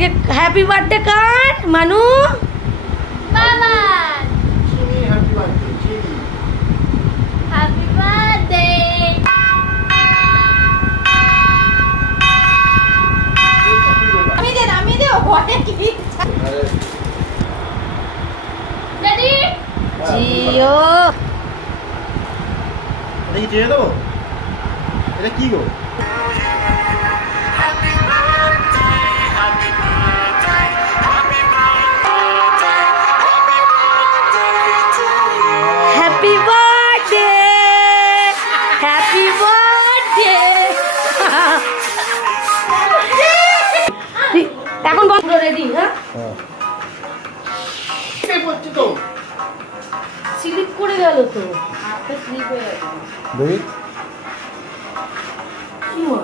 আজকে happy birthday কার মানু বাবা হ্যাপি বার্থডে হ্যাপি বার্থডে আমি দে ঘরে কি রেডি জিও এটা কি দিয়ে দেবো এটা কি go happy birthday happy birthday এখন বন্ধ রেডি হ্যাঁ করছি তো স্লিপ করে গেল তো হাতে স্লিপ হয়ে গেল দেখি কি মা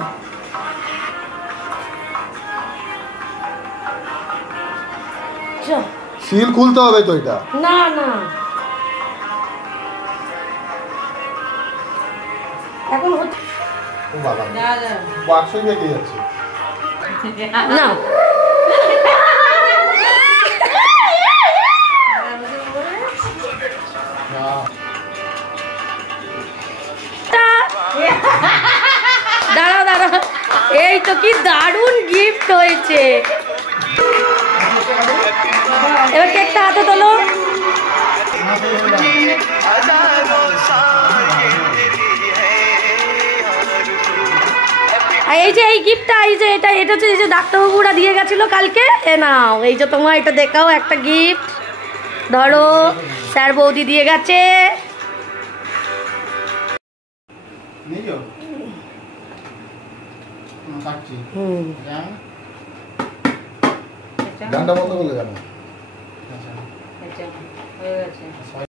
যা সিল খুলতে হবে তো এটা না না এখন হচ্ছে ও বাবা বাক্সই বেঁকে যাচ্ছে না দাঁড়াও দাঁড়াও এই তো কি দারুণ গিফট হয়েছে এবার কেকটা হাতে তোলো আর এই যে এই গিফটটা এই যে এটা এটা হচ্ছে এই যে ডাক্তারবাবুরা দিয়ে গেছিল কালকে এ নাও এই যে তোমার এটা দেখাও একটা গিফট ধরো স্যার বৌদি দিয়ে গেছে গানটা বন্ধ করলে কেন